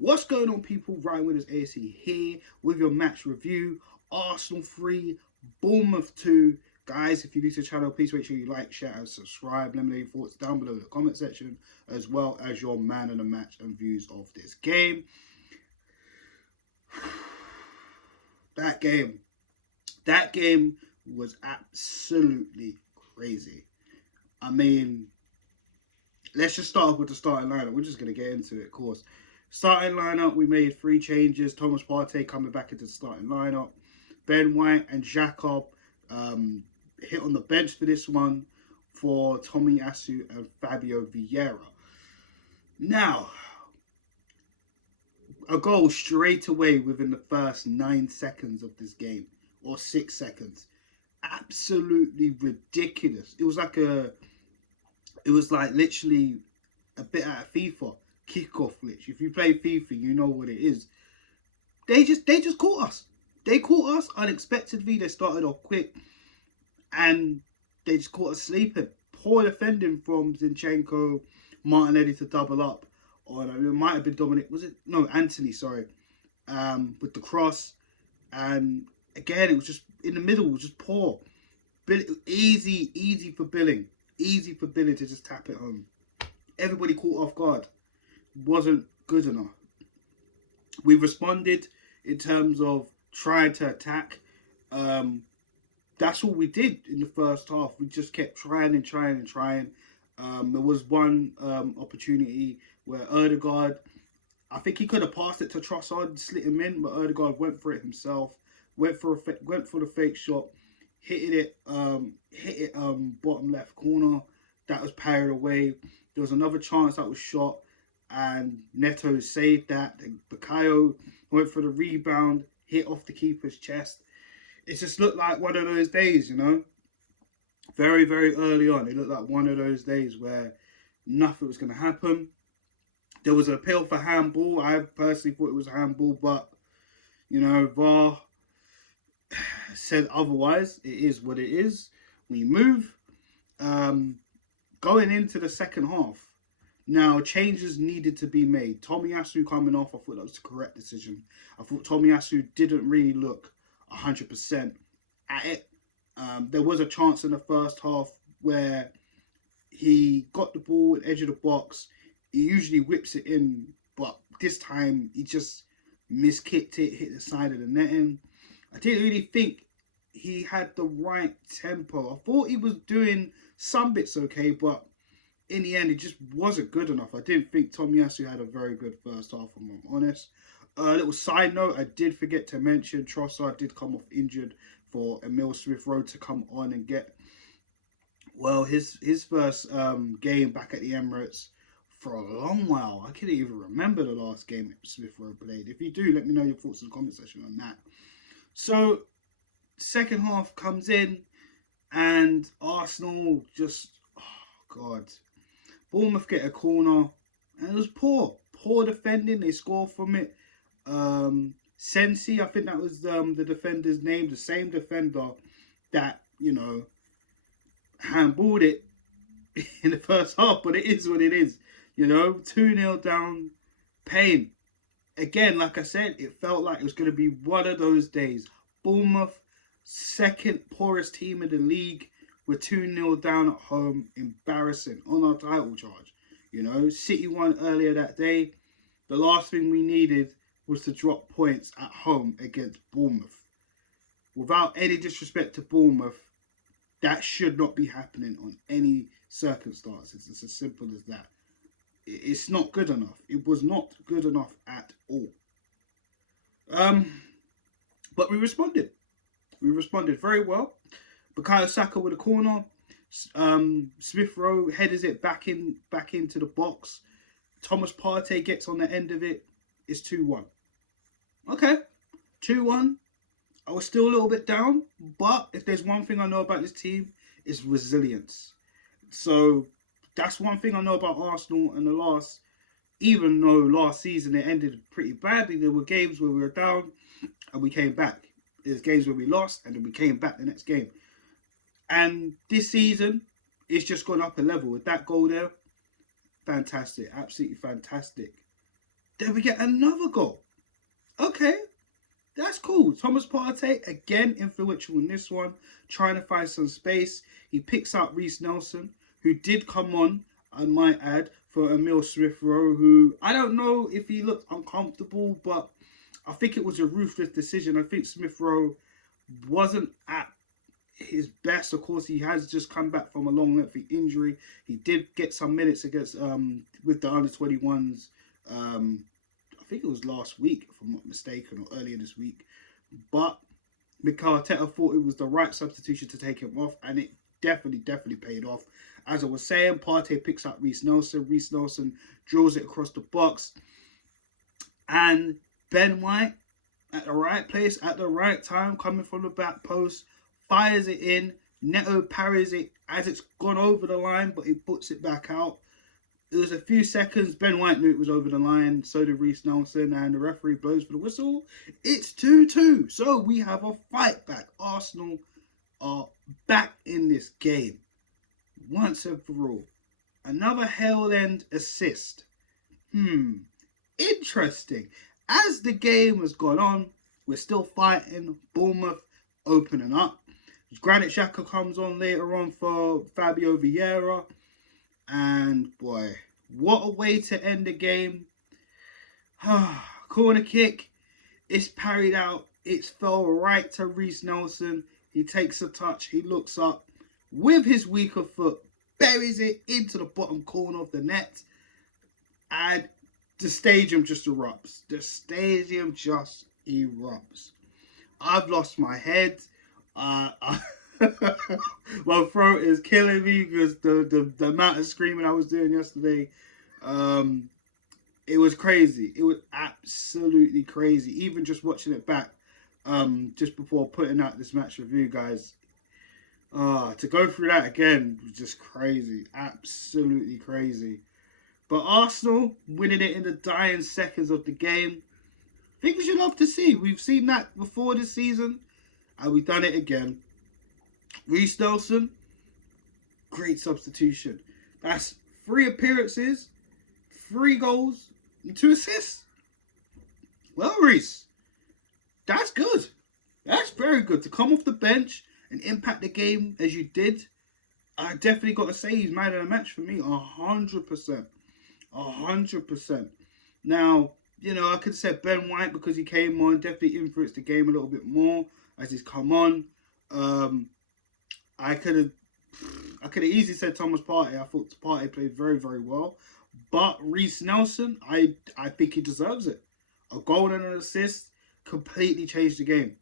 What's going on, people? Ryan Winners AC here with your match review. Arsenal 3, Bournemouth 2. Guys, if you're new to the channel, please make sure you like, share, and subscribe. Let me know your thoughts down below in the comment section, as well as your man of the match and views of this game. That game was absolutely crazy. I mean, let's just start off with the starting lineup. We're just going to get into it, of course. Starting lineup, we made 3 changes. Thomas Partey coming back into the starting lineup. Ben White and Jacob hit on the bench for this one for Tomiyasu and Fabio Vieira. Now, a goal straight away within the first 9 seconds of this game, or 6 seconds. Absolutely ridiculous. It was like literally a bit out of FIFA. Kickoff glitch. If you play FIFA, you know what it is. They just caught us. They caught us unexpectedly. They started off quick and they just caught us sleeping. Poor defending from Zinchenko, Martinelli to double up. Or it might have been Dominic. Was it? No, Anthony, sorry. With the cross. And again, it was just in the middle. It was just poor. Easy for Billing. Easy for Billing to just tap it home. Everybody caught off guard. Wasn't good enough. We responded in terms of trying to attack. That's all we did in the first half. We just kept trying. There was one opportunity where Ødegaard, I think he could have passed it to Trossard, slit him in, but Ødegaard went for it himself. Went for the fake shot, hit it bottom left corner. That was parried away. There was another chance that was shot, and Neto saved that. Then Bukayo went for the rebound, hit off the keeper's chest. It just looked like one of those days, you know. Very, very early on, it looked like one of those days where nothing was going to happen. There was an appeal for handball. I personally thought it was a handball, but, you know, VAR said otherwise. It is what it is. We move. Going into the second half, now changes needed to be made. Tomiyasu coming off, I thought that was the correct decision. I thought Tomiyasu didn't really look 100% at it. There was a chance in the first half where he got the ball at the edge of the box. He usually whips it in, but this time he just miskicked it, hit the side of the netting. I didn't really think he had the right tempo. I thought he was doing some bits okay, but in the end, it just wasn't good enough. I didn't think Tomiyasu had a very good first half, if I'm honest. A little side note, I did forget to mention Trossard did come off injured for Emil Smith-Rowe to come on and get, well, his first game back at the Emirates for a long while. I can't even remember the last game Smith-Rowe played. If you do, let me know your thoughts in the comment section on that. So, second half comes in and Arsenal just, oh God. Bournemouth get a corner and it was poor defending. They score from it. Sensi, I think that was the defender's name, the same defender that, you know, handballed it in the first half, but it is what it is. You know, 2-0 down, pain. Again, like I said, it felt like it was going to be one of those days. Bournemouth, second poorest team in the league. We're 2-0 down at home. Embarrassing on our title charge. You know, City won earlier that day. The last thing we needed was to drop points at home against Bournemouth. Without any disrespect to Bournemouth, that should not be happening on any circumstances. It's as simple as that. It's not good enough. It was not good enough at all. But we responded. We responded very well. Bukayo Saka with a corner. Smith-Rowe headers it back into the box. Thomas Partey gets on the end of it. It's 2-1. Okay, 2-1. I was still a little bit down, but if there's one thing I know about this team, it's resilience. So that's one thing I know about Arsenal. And even though last season it ended pretty badly, there were games where we were down and we came back. There's games where we lost and then we came back the next game. And this season, it's just gone up a level. With that goal there, fantastic. Absolutely fantastic. Then we get another goal. Okay, that's cool. Thomas Partey, again, influential in this one, trying to find some space. He picks out Reece Nelson, who did come on, I might add, for Emil Smith-Rowe, who I don't know if he looked uncomfortable, but I think it was a ruthless decision. I think Smith-Rowe wasn't at his best. Of course, he has just come back from a long lengthy injury. He did get some minutes against with the under-21s. I think it was last week, if I'm not mistaken, or earlier this week. But Mikel Arteta thought it was the right substitution to take him off, and it definitely paid off. As I was saying, Partey picks up Reece Nelson. Reece Nelson drills it across the box, and Ben White, at the right place, at the right time, coming from the back post, fires it in. Neto parries it as it's gone over the line, but he puts it back out. It was a few seconds. Ben White knew it was over the line. So did Reece Nelson, and the referee blows for the whistle. It's 2-2. So we have a fight back. Arsenal are back in this game once and for all. Another Hale End assist. Interesting. As the game has gone on, we're still fighting. Bournemouth opening up. Granit Xhaka comes on later on for Fabio Vieira. And boy, what a way to end the game. Corner kick. It's parried out. It's fell right to Reece Nelson. He takes a touch. He looks up with his weaker foot. Buries it into the bottom corner of the net. And the stadium just erupts. The stadium just erupts. I've lost my head. My throat is killing me because the amount of screaming I was doing yesterday, it was crazy. It was absolutely crazy. Even just watching it back, just before putting out this match review, guys, to go through that again was just crazy. Absolutely crazy. But Arsenal winning it in the dying seconds of the game. Things you love to see. We've seen that before this season, and we've done it again. Reece Nelson, great substitution. That's 3 appearances, 3 goals, and 2 assists. Well, Reece, that's good. That's very good. To come off the bench and impact the game as you did, I definitely got to say he's man of the match for me. 100%. 100%. Now, you know, I could say Ben White, because he came on, definitely influenced the game a little bit more as he's come on. I could have easily said Thomas Partey. I thought Partey played very well. But Reece Nelson, I think he deserves it. A goal and an assist completely changed the game.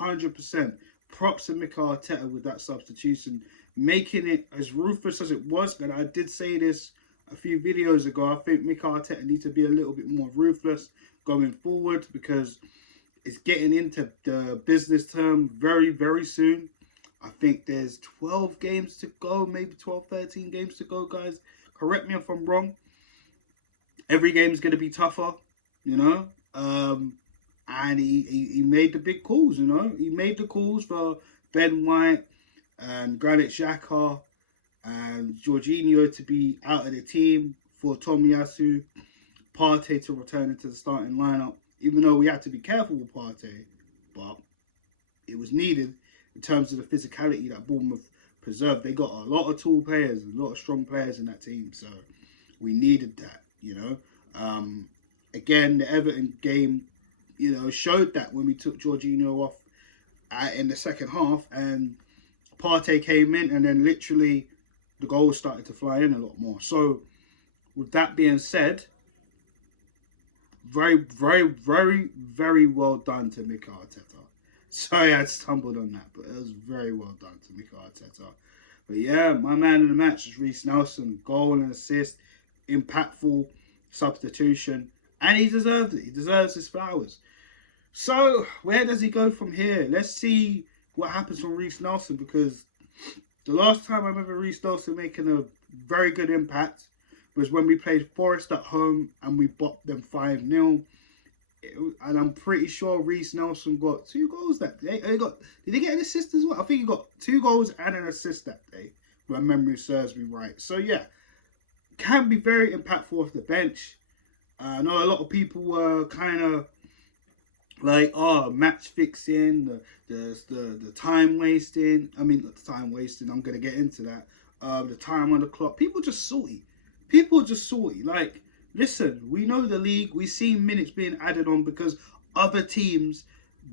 100%. Props to Mikel Arteta with that substitution, making it as ruthless as it was. And I did say this a few videos ago. I think Mikel Arteta needs to be a little bit more ruthless going forward, because it's getting into the business term very soon. I think there's 12 games to go, maybe 12, 13 games to go, guys. Correct me if I'm wrong. Every game is going to be tougher, you know. And he made the big calls, you know. He made the calls for Ben White and Granit Xhaka and Jorginho to be out of the team, for Tomiyasu, Partey to return into the starting lineup. Even though we had to be careful with Partey, but it was needed in terms of the physicality that Bournemouth preserved. They got a lot of tall players, a lot of strong players in that team, so we needed that, you know. Again, the Everton game, you know, showed that when we took Jorginho off in the second half, and Partey came in, and then literally the goals started to fly in a lot more. So, with that being said, very well done to Mikel Arteta. Sorry I stumbled on that, but it was very well done to Mikel Arteta. But yeah, my man in the match is Reece Nelson. Goal and assist, impactful substitution, and he deserved it. He deserves his flowers. So, where does he go from here? Let's see what happens from Reece Nelson, because the last time I remember Reece Nelson making a very good impact was when we played Forest at home and we bopped them 5-0. And I'm pretty sure Reece Nelson got 2 goals that day. Did he get an assist as well? I think he got 2 goals and an assist that day, if my memory serves me right. So yeah, can be very impactful off the bench. I know a lot of people were kind of like, oh, match fixing, the time wasting. I mean, not the time wasting. I'm gonna get into that. The time on the clock. People just salty. People just salty. Like, listen, we know the league. We see minutes being added on because other teams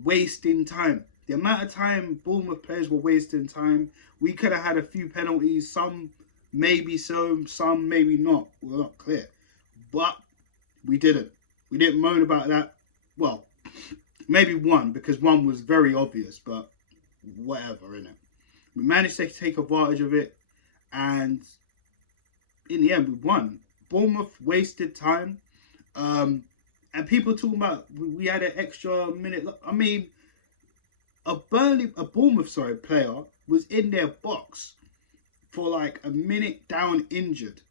wasting time. The amount of time Bournemouth players were wasting time. We could have had a few penalties. Some maybe so, some maybe not. We're not clear, but we didn't. We didn't moan about that. Well, maybe one, because one was very obvious, but whatever, innit? We managed to take advantage of it, and in the end, we won. Bournemouth wasted time, and people talking about we had an extra minute. I mean, a Bournemouth player was in their box for like a minute down injured.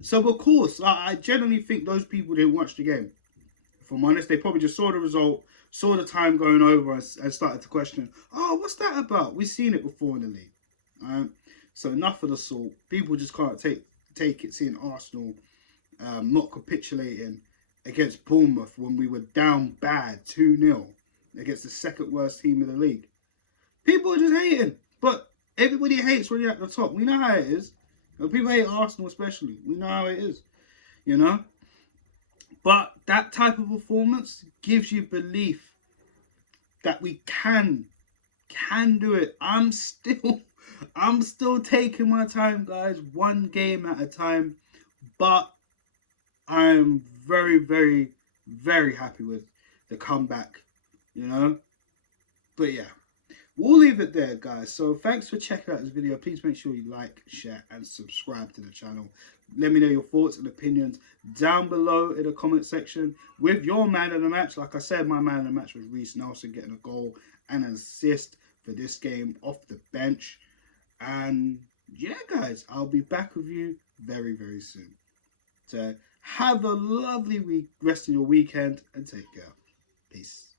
So of course, I generally think those people didn't watch the game. If I'm honest, they probably just saw the result, saw the time going over, and started to question, oh, what's that about? We've seen it before in the league. So enough of the salt. People just can't take it seeing Arsenal not capitulating against Bournemouth when we were down bad 2-0 against the second worst team in the league. People are just hating. But everybody hates when you're at the top. We know how it is. People hate Arsenal especially. We know how it is. You know? But that type of performance gives you belief that we can do it. I'm still taking my time, guys, one game at a time. But I'm very, very, very happy with the comeback, you know? But yeah, we'll leave it there, guys. So thanks for checking out this video. Please make sure you like, share, and subscribe to the channel. Let me know your thoughts and opinions down below in the comment section with your man of the match. Like I said, my man of the match was Reece Nelson, getting a goal and an assist for this game off the bench. And yeah, guys, I'll be back with you very, very soon. So have a lovely rest of your weekend and take care. Peace.